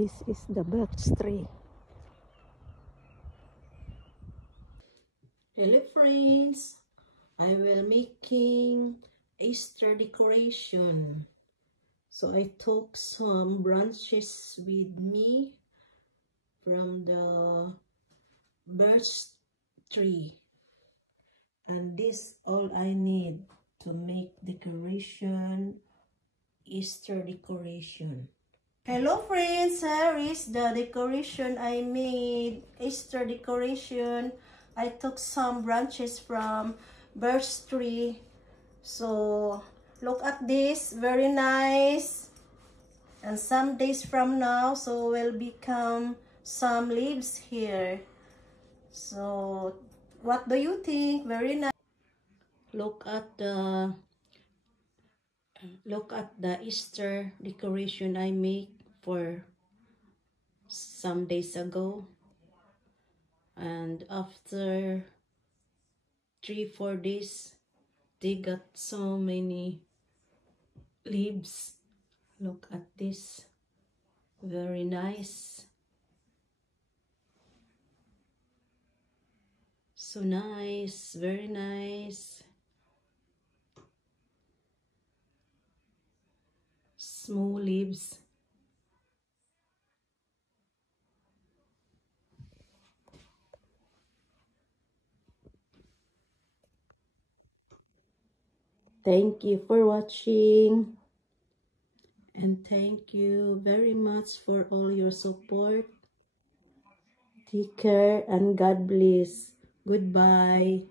This is the birch tree. Hello friends, I will making Easter decoration. So I took some branches with me from the birch tree, and this all I need to make decoration, Easter decoration. Hello friends, here is the decoration I made, Easter decoration. I took some branches from birch tree. So look at this, very nice. And some days from now, so will become some leaves here. So what do you think? Very nice. Look at the Easter decoration I made for some days ago, and after 3-4 days they got so many leaves. Look at this, very nice, so nice, very nice, small leaves. Thank you for watching, and thank you very much for all your support. Take care and God bless. Goodbye.